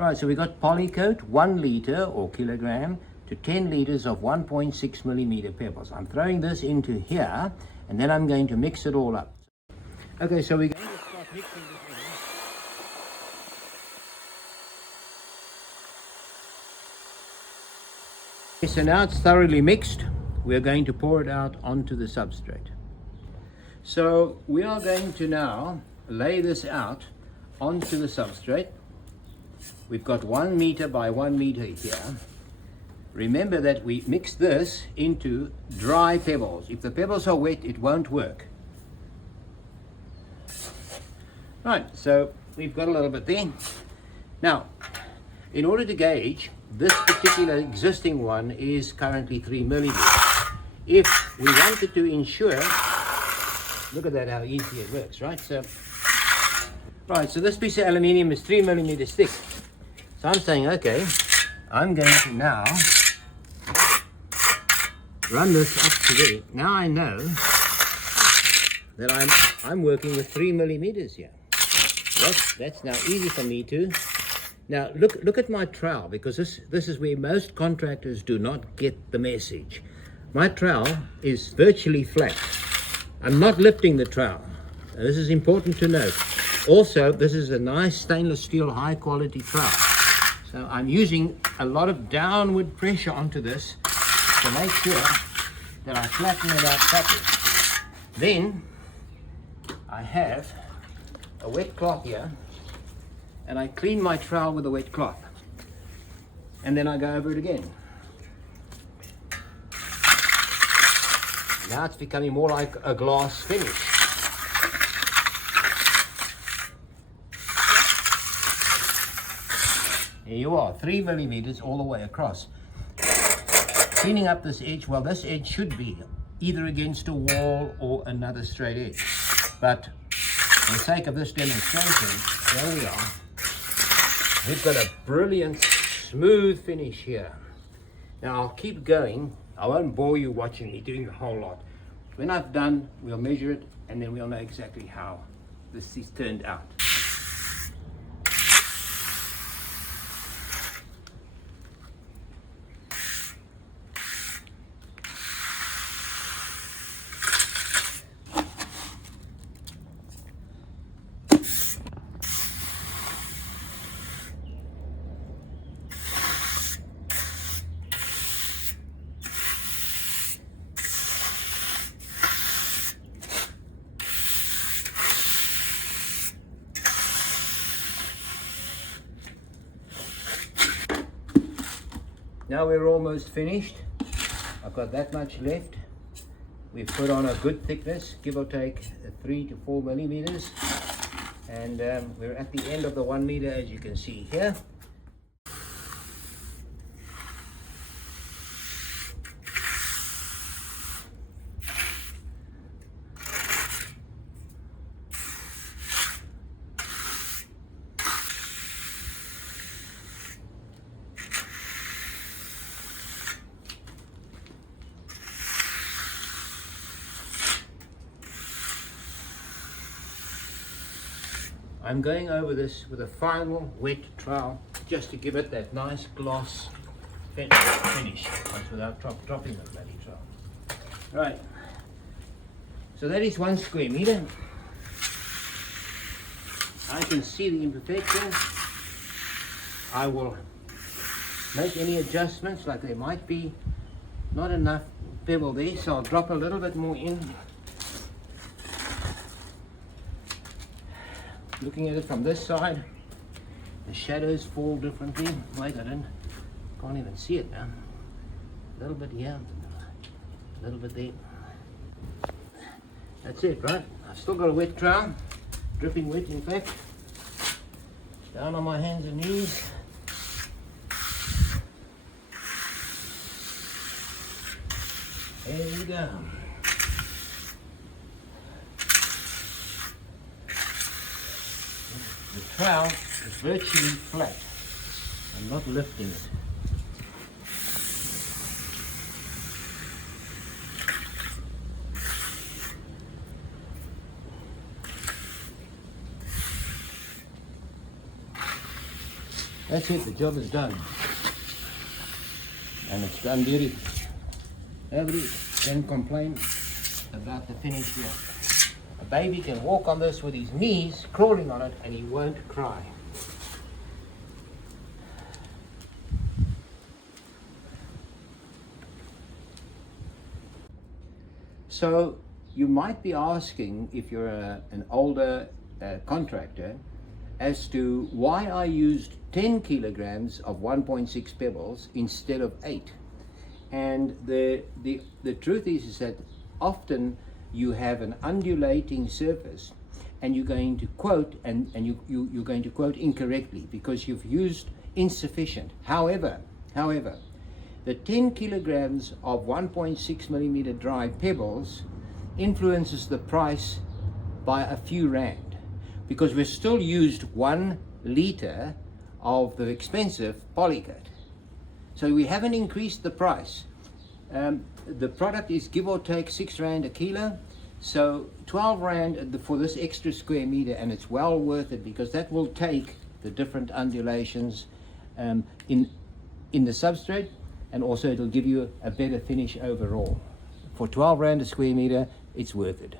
Right, so we got PolyKote 1 liter or kilogram to 10 liters of 1.6 millimeter pebbles. I'm throwing this into here and then I'm going to mix it all up. Okay, so we're going to start mixing this in. Okay, so now it's thoroughly mixed. We're going to pour it out onto the substrate. So we are going to now lay this out onto the substrate. We've got 1 meter by 1 meter here. Remember that we mix this into dry pebbles. If the pebbles are wet, it won't work. Right, so we've got a little bit there. Now, in order to gauge, this particular existing one is currently 3 millimeters. If we wanted to ensure, look at that, how easy it works, right? So this piece of aluminium is 3 millimeters thick. So I'm saying, okay, I'm going to now run this up to there. Now I know that I'm working with 3 millimeters here. That's now easy for me to. Now look at my trowel, because this is where most contractors do not get the message. My trowel is virtually flat. I'm not lifting the trowel. Now, this is important to note. Also, this is a nice stainless steel high quality trowel. So I'm using a lot of downward pressure onto this to make sure that I flatten it out properly. Then I have a wet cloth here, and I clean my trowel with a wet cloth. And then I go over it again. Now it's becoming more like a glass finish. Here you are, 3 millimeters all the way across. Cleaning up this edge, well, this edge should be either against a wall or another straight edge. But for the sake of this demonstration, there we are. We've got a brilliant, smooth finish here. Now I'll keep going. I won't bore you watching me doing the whole lot. When I've done, we'll measure it and then we'll know exactly how this is turned out. Now we're almost finished. I've got that much left. We've put on a good thickness, give or take 3 to 4 millimeters. And we're at the end of the 1 meter, as you can see here. I'm going over this with a final wet trowel just to give it that nice gloss finish without dropping the bloody trowel. Right, so that is 1 square meter. I can see the imperfections. I will make any adjustments, like there might be not enough pebble there, so I'll drop a little bit more in. Looking at it from this side, the shadows fall differently. Wait, can't even see it now. A little bit here, a little bit there. That's it, right? I've still got a wet trowel, dripping wet in fact. Down on my hands and knees. There we go. The trowel is virtually flat. I'm not lifting it. That's it, the job is done. And it's done dirty. Nobody can complain about the finish here. A baby can walk on this with his knees crawling on it and he won't cry. So you might be asking, if you're an older contractor, as to why I used 10 kilograms of 1.6 pebbles instead of 8. And the truth is that often you have an undulating surface and you're going to quote you're going to quote incorrectly because you've used insufficient. However, the 10 kilograms of 1.6 millimeter dry pebbles influences the price by a few rand, because we've still used 1 liter of the expensive PolyKote. So we haven't increased the price. The product is give or take 6 rand a kilo, so 12 rand for this extra square meter, and it's well worth it because that will take the different undulations in the substrate, and also it'll give you a better finish overall. For 12 rand a square meter, it's worth it.